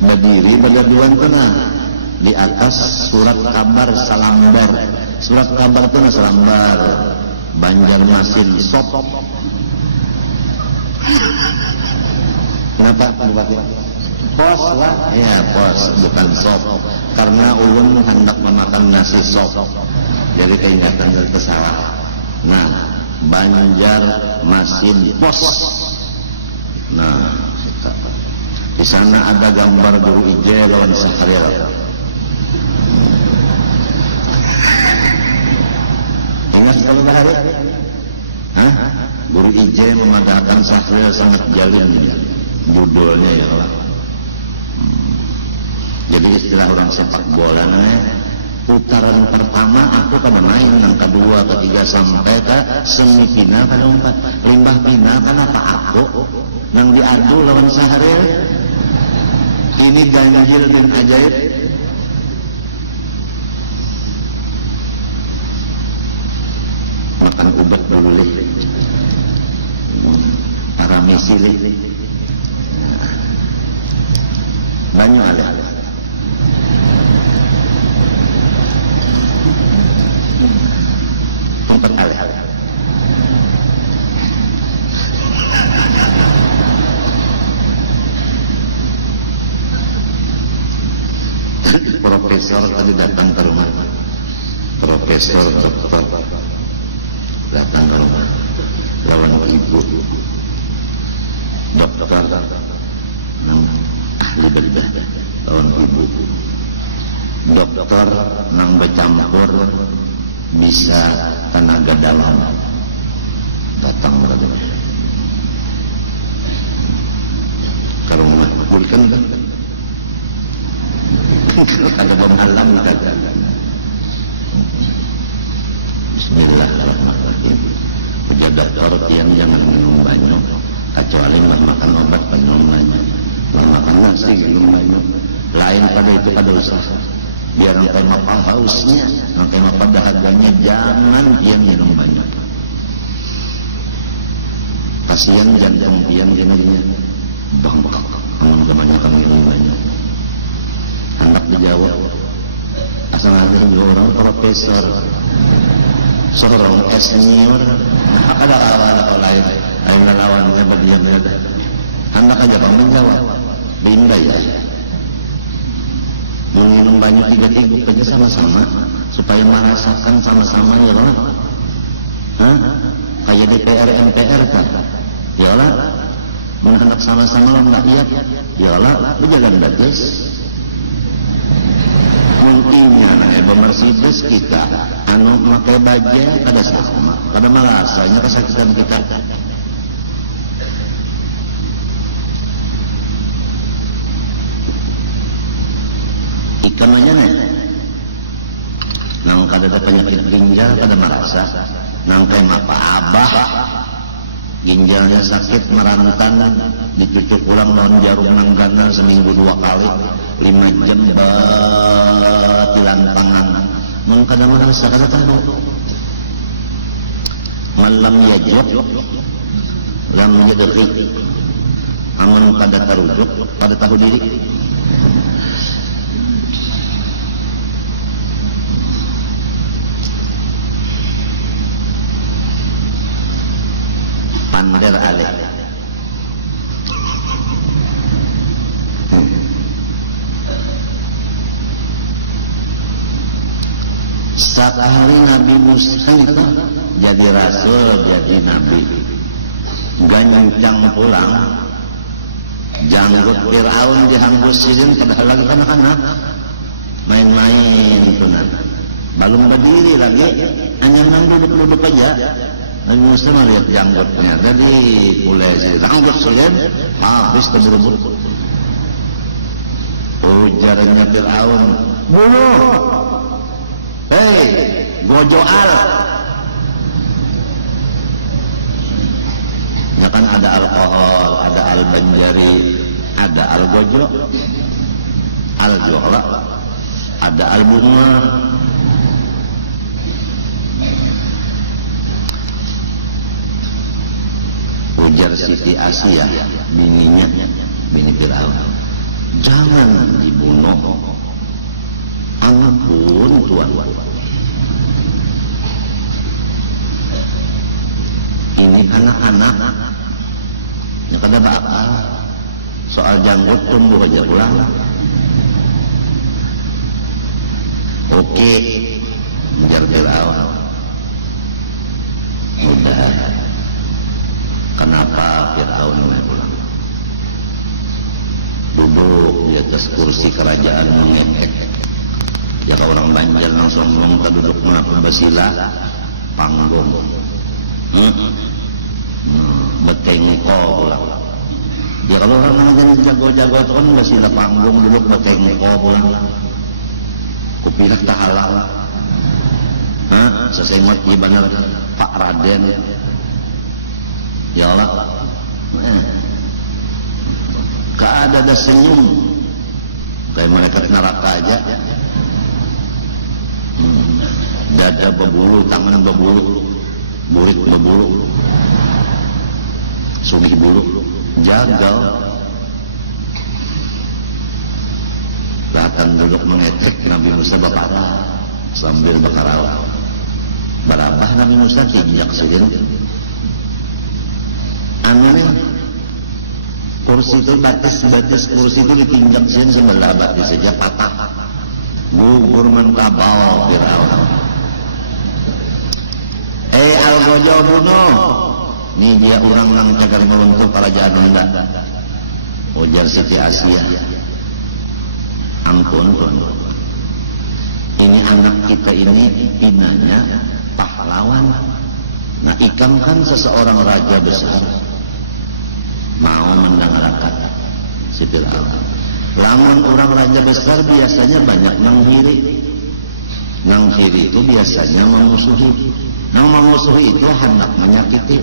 berdiri berduaan tengah di atas surat kabar salambar surat kabar itu salambar Banjarmasin sop kenapa pos lah ya pos bukan sop karena ulun hendak memakan nasi sop jadi keingatan dari pesawat nah Banjarmasin pos. Nah, di sana ada gambar Guru Ije lawan Syahrir. Ingat kalau bahari? Hah? Guru Ije memadakan Syahrir sangat jalin dia. Judulnya ya Allah. Jadi istilah orang sepak bola putaran pertama aku kada main, yang kedua, ketiga sampai ke semifinal kada umpat. Limbah final kenapa aku? Nang diadu lawan Syahrir. Ini ganjil dan ajaib. Makan ubat dulu lih. Para misi lih. Banyak ada. Tempat alih. Profesor tadi datang ke rumah. Profesor doktor datang ke rumah. Lawan ibu. Dokter nang ahli bedah lawan ibu. Dokter nang bercampur bisa tenaga dalam datang ke rumah. Bukan ada pemalam kata Bismillahirrahmanirrahim. Pejabat yang jangan minum banyak kecuali makan obat minum banyak, makan nasi minum banyak. Lain pada itu pada usaha biar sampai mapal hausnya, sampai mapal dahaganya, jangan yang minum banyak. Kasihan jantung pian jadinya bangkak aman kebanyakan minum banyak. Anak dijawab asal ada dua orang profesor seorang senior ada awal lain ayo lawannya bagian ada anak aja kamu menjawab binda ya minum banyak 3 tiga aja sama-sama supaya merasakan sama-sama ya kan kayak DPR MPR kan ya lah menghendak sama-sama nggak iya yalah berjalan bagus intinya Mercedes kita anu pakai baja kada sama kada merasanya kesakitan kita ikan aja nih nang kada ada penyakit ginjal kada merasa nang kayak apa abah ginjalnya sakit merantan dicucuk ulang lawan jarum nanggana seminggu 2 kali 5 jam batilan tangan mengkada merasa kada tahu malam yajud lam yadri aman kada tarujuk pada tahu diri pander alih sekali Nabi Musa itu jadi rasul jadi nabi ganjang pulang janggut Fir'aun dihanggusin padahal lagi anak-anak main-main itu belum berdiri lagi hanya duduk-duduk aja Nabi Musa melihat janggutnya jadi mulai rambut sulit habis terburu-buru ujarnya Fir'aun bunuh hei gojoal ya kan ada alkohol ada al-banjari ada al-gojo al-johra ada al-bunga ujar Siti Asia bininya bini Fir'aun jangan dibunuh ampun Tuhan ini anak-anak yang kada bakal soal janggut tumbuh aja pulang oke ujar Fir'aun udah kenapa Fir'aun pulang duduk di atas kursi kerajaan mengekek ya kalau orang Banjar langsung ngomong duduk menapa basila panggung bekai ngeko pulang ya kalau orang yang jago-jago itu kan basila panggung duduk bekai ngeko pulang kupilah tak halal sesemut di benar Pak Raden ya Allah keadaan senyum kayak mereka neraka aja dada berbulu tangan berbulu burik berbulu sumih bulu jagal datang duduk mengetek Nabi Musa bakara sambil bakarawa barabah Nabi Musa tinjak segini aneh kursi itu batas kursi itu ditinjak segini sebelah batis saja patah gugur menkabau Fir'aun al-gojo bunuh ini dia orang yang cagar meluntuk kerajaan Anda ujar Siti Asia ampun ini anak kita ini pinanya pahlawan nah ikam kan seseorang raja besar mau mendengarkan si Fir'aun lamun orang raja besar biasanya banyak nanghiri itu biasanya memusuhi itu hendak menyakiti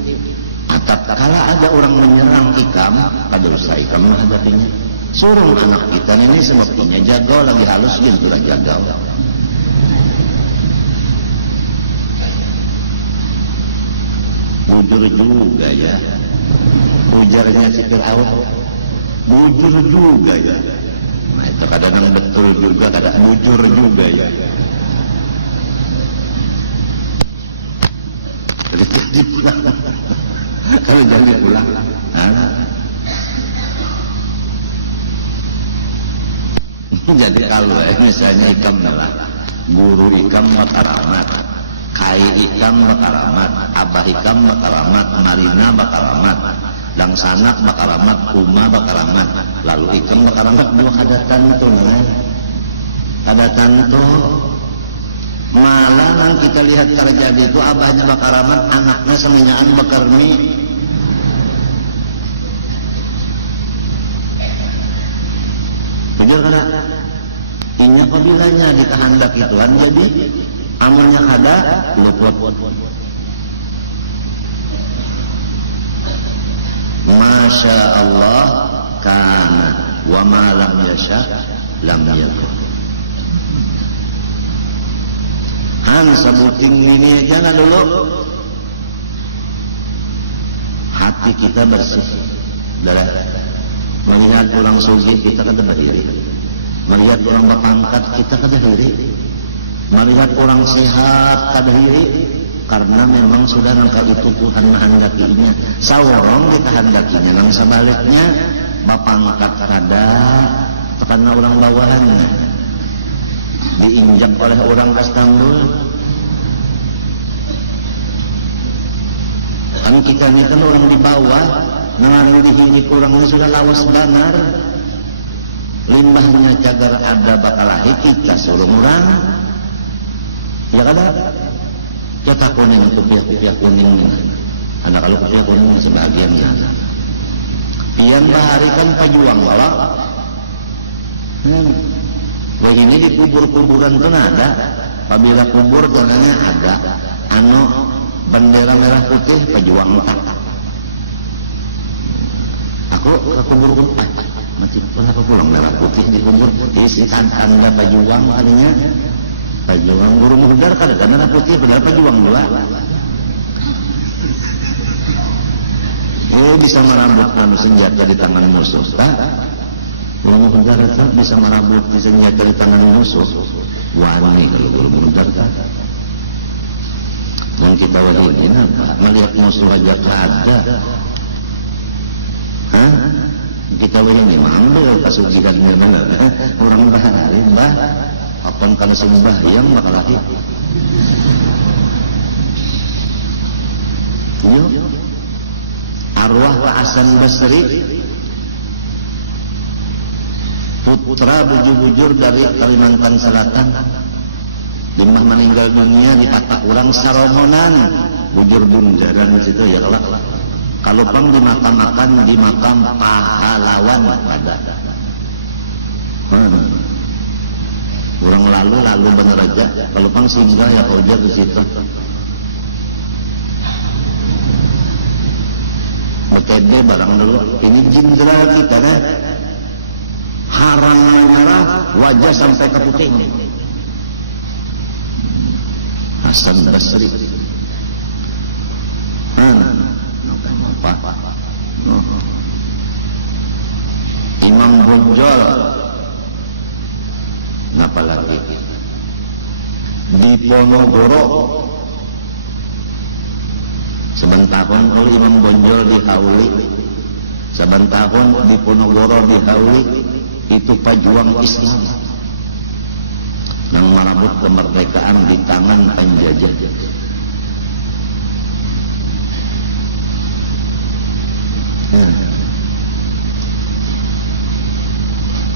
kala ada orang menyerang ikam pada usaha ikam menghadapinya suruh anak kita ini semestinya jago lagi halus gitu lah jago bujur juga ya ujarnya si Fir'aun bujur juga ya nah itu kadang betul juga kadang bujur juga ya jadi pulang kalau jadi pulang jadi kalau misalnya ikam adalah guru ikam makaramat kai ikam makaramat abah ikam makaramat marina makaramat Langsanak bakaramat, kuma bakaramat, lalu ikam bakaramat dua kadatan itu kadatan itu malah yang kita lihat terjadi itu abahnya bakaramat, anaknya semenyaan bakarmi. Benar kan? Ini apabila dikehendaki Tuhan jadi amalnya ada luput. Masya Allah kana wa ma lam yasha lam yakun. Sebuting ini aja dulu hati kita bersih dari melihat orang sugih kita kada berdiri, melihat orang berpangkat kita kada diri, melihat orang sehat kada diri, karena memang sudah nangka itu Tuhan menghendakinya. Saworong dikehendakinya, nang sebaliknya bapangkat kada karena orang bawahannya diinjak oleh orang Istanbul. Kan kita ini kan orang di bawah, dengan dihinik orangnya sudah lawas banar. Limbahnya cagar ada bakalahi kita suruh orang. Ya kada? Kita kuning itu pihak kuning. Ada kalau pihak kuning sebagiannya. Pian baharikan pejuang bawa. Wah ini di kubur-kuburan tuh ada. Apabila kubur tanahnya ada. Bendera merah putih pejuang tak. Aku ke kubur mati kenapa pulang merah putih di kubur? Isi tanda pejuang kalinya. Pejuang guru muhdar kada merah putih padahal pejuang dua. Bisa merambut senjata di tangan musuh. Guru muhdar itu bisa merambut senjata di tangan musuh. Wani kalau guru muhdar tak. Mungkin kita wajib melihat musuh aja ada. Kita wajib ambil kasugirannya orang bahari mbah apun kalau sembahyang maka lagi yuk arwah Hasan Basri putra bujur-bujur dari Kalimantan Selatan. Dimah meninggal dunia di kata orang Saromonan bujur bundaran situ ya kalau pang dimakam-makan di makam pahlawan pada orang lalu bener aja kalau pang singgah ya kau di situ BTD barang dulu ini jenderal kita deh harang merah wajah sampai ke putih Hasan Basri. Imam Bonjol. Napa lagi? Di Ponorogo. Sebentahun kalau Imam Bonjol dihauli. Sebentahun di Ponorogo dihauli. Itu pejuang Islam yang merebut kemerdekaan di tangan penjajah.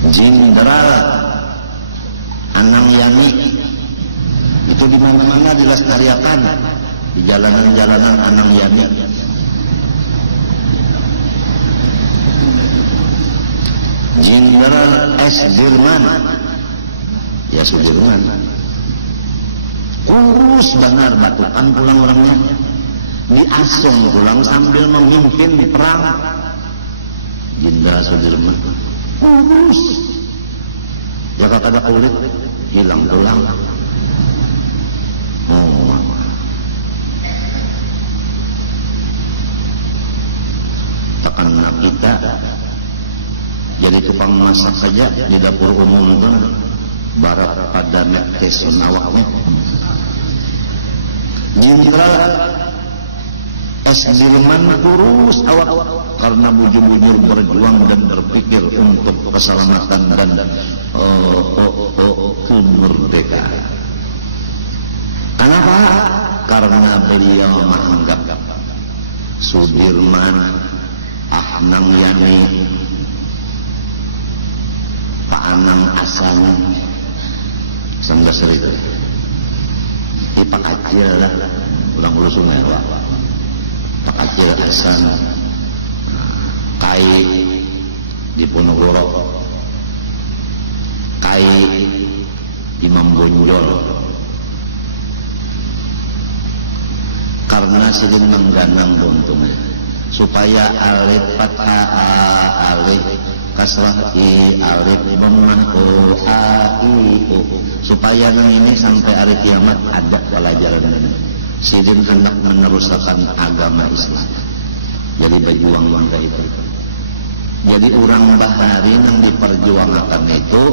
Jenderal Anang Yani itu di mana-mana dilestarikan di jalanan-jalanan Anang Yani. Jenderal S. Dirman ya Sudirman kurus benar batukan pulang orangnya diasung pulang sambil memimpin di perang. Jenderal Sudirman kurus ya kata kulit hilang tulang. Tekan kita jadi tukang masak saja di dapur umum itu barat pada nektesun awaknya. Jenderal S. Dirman kurus awak karena bujur-bujur berjuang dan berpikir untuk keselamatan dan kemerdekaan. Kenapa? Karena beliau menganggap Sudirman Ahnang yani paanang asanya sangga serita Pak Acil lah ulang ulu sungai Pak Acil asan kai di Ponorogo kai Imam Bonjol karena sering mengganang buntungnya supaya alif fathah alif kasrah i alif dhammah o a i u supaya ini sampai hari kiamat ada pelajaran ini. Sidin hendak meneruskan agama Islam. Jadi berjuang mangga itu. Jadi orang bahari yang diperjuangkan itu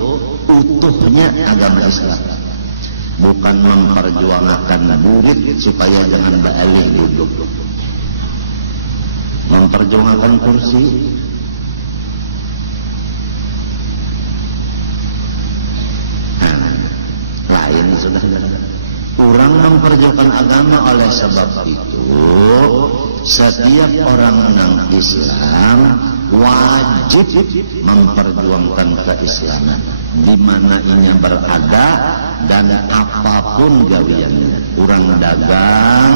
utuhnya agama Islam. Bukan memperjuangkan murid supaya jangan balik duduk. Memperjuangkan kursi. Lain sudah. Orang memperjuangkan agama oleh sebab itu setiap orang yang Islam wajib memperjuangkan keislaman di mana inya berada dan apapun gawiannya. Orang dagang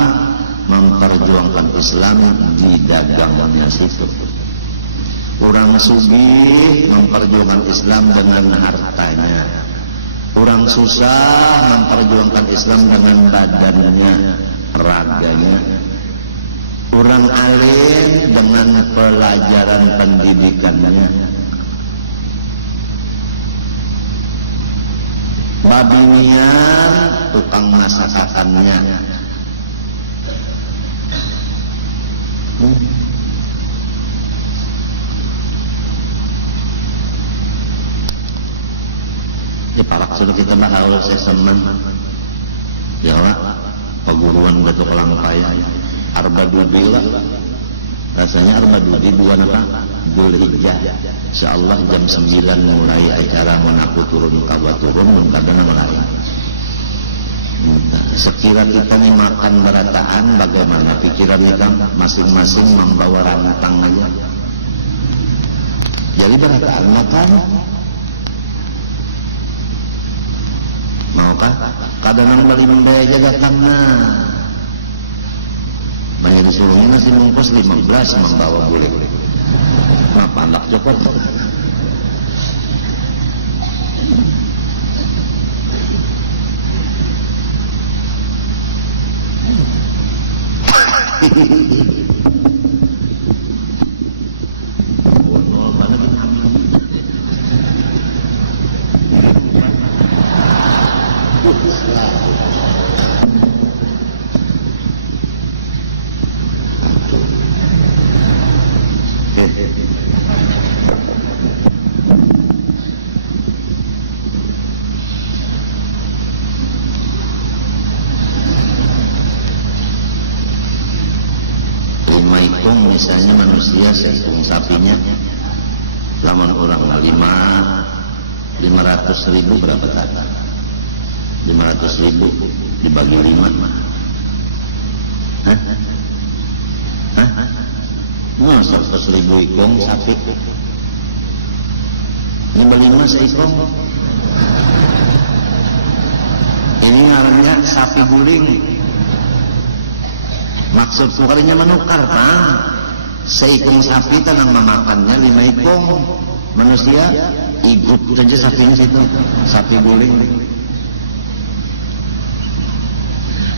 memperjuangkan Islam di dagangnya situ. Orang sugih memperjuangkan Islam dengan hartanya. Orang susah memperjuangkan Islam dengan badannya, raganya. Orang alim dengan pelajaran pendidikannya. Babinian tukang masakannya. Ya parak sudah kita mahal sesemen ya lah peguruan betul langkaya arba dubi lah rasanya arba dubi dua apa Dzulhijjah insyaallah jam 9 mulai acara menaku turun kawa turun kadang mulai sekira kita nih makan berataan bagaimana pikiran kita masing-masing membawa rantang aja jadi berataan makan maukah? Kadang beli membeli aja datangnya banyak disuruhnya nasi bungkus 15 membawa boleh kenapa anak cokot misalnya manusia sehitung sapinya laman orang 500.000 berapa kata 500.000 dibagi 5 hah? 100.000 ikong sapi ini beli 5 seikong ini ngarannya sapi guling maksud kalinya menukar Pak seikung sapi tanang memakannya 5 ikung manusia igup saja sapinya situ sapi guling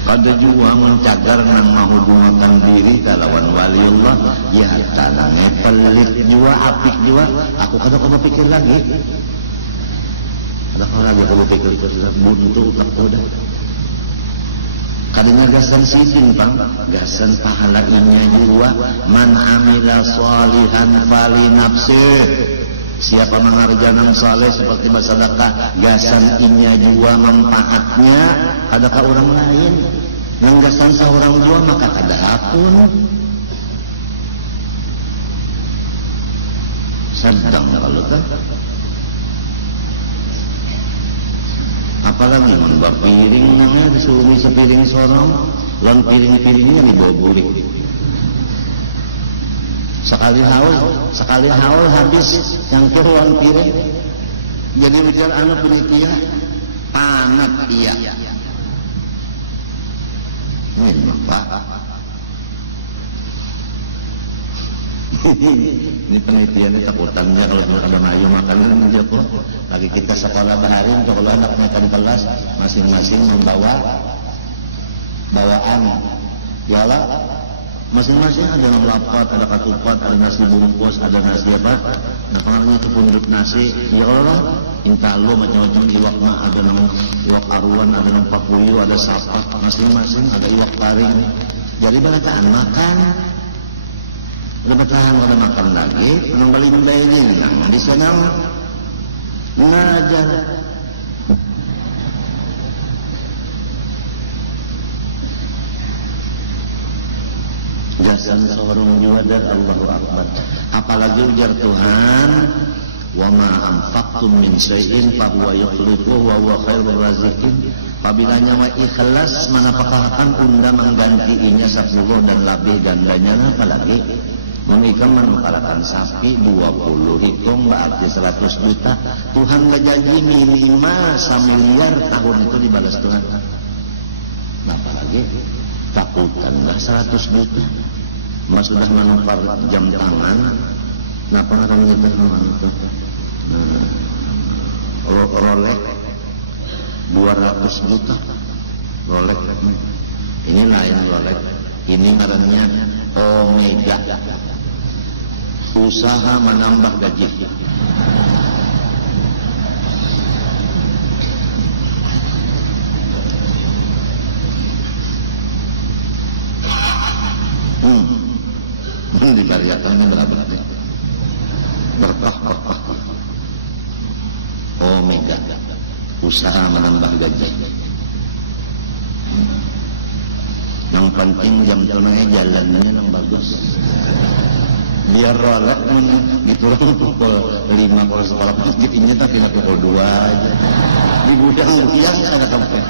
kada jua mencagar nang mahubungkan diri kalawan waliullah ya tanangnya pelit jua apik jua aku kada kau pikir lagi ada kau lagi kau pikir buntu tak udah kadang gasan sidin Bang gasan pahala inya jiwa man amila sholihan fali nafsi siapa mengerjakan saleh seperti bersedekah gasan inya jiwa manfaatnya adakah orang lain yang gasan seorang jiwa maka kada apun sedang kalau kan apalagi membawa piringnya disuruh sepiring sorong lan piring-piringnya dibawa bulik sekali haul habis yang ruang piring. Jadi ujar anak penitia anak iya ini Pak. Ini penelitiannya takutannya kalau ada mayu makanan aja kok. Lagi kita sekolah bahari untuk kalau anak makan kelas masing-masing membawa bawaan. Yalah, masing-masing ada yang lapat, ada ketupat, ada nasi bungkus, ada nasi apa? Nah pengaruhnya itu pungut nasi. Ya Allah, intalo macam-macam iwak mah ada nama iwak aruan, ada nama papuyu, ada sapat, masing-masing ada iwak taring. Jadi balataan makan. Udah bertahan kalau makan lagi, penambah limbah ini yang di sana ngajar. Jasan seorang juwadar Allahu Akbar. Apalagi ujar Tuhan, wa ma anfaqtum min syai'in fa huwa yukhlifuhu wa huwa khairur raziqin. Apabila nyawa ikhlas manapakahkan unda menggantiinya 10 dan lebih gandanya, apalagi mengikan menukarakan sapi 20 hitung berarti 100 juta. Tuhan menjanji minimal 1 miliar tahun itu dibalas Tuhan. Nah apalagi takutan lah 100 juta. Mas sudah menukar jam tangan. Nah pengarang kita kemana itu Rolex 200 juta Rolex. Ini lain Rolex, ini ngarannya Omega, usaha menambah gaji. Dibariatannya berapa? Berkah. Omega, usaha menambah gaji. Yang penting jam-jamnya jalannya yang bagus. Biar rolek diturun pukul 5 kalau sekolah masjid ini tak kena pukul 2 aja. Di gudang siang saya sampai.